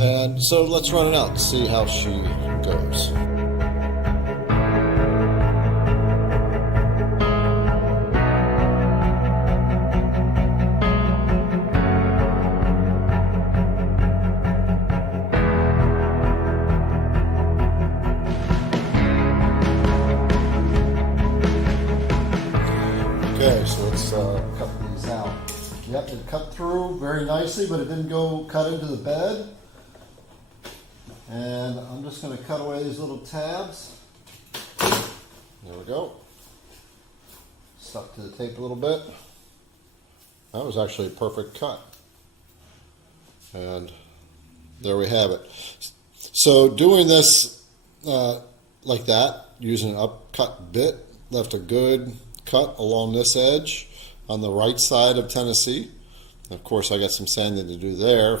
And so let's run it out and see how she goes. Okay, so let's cut these out. Yep, it cut through very nicely, but it didn't go cut into the bed. And I'm just going to cut away these little tabs. There we go. Stuck to the tape a little bit. That was actually a perfect cut. And there we have it. So doing this like that, using an upcut bit, left a good cut along this edge on the right side of Tennessee. Of course, I got some sanding to do there.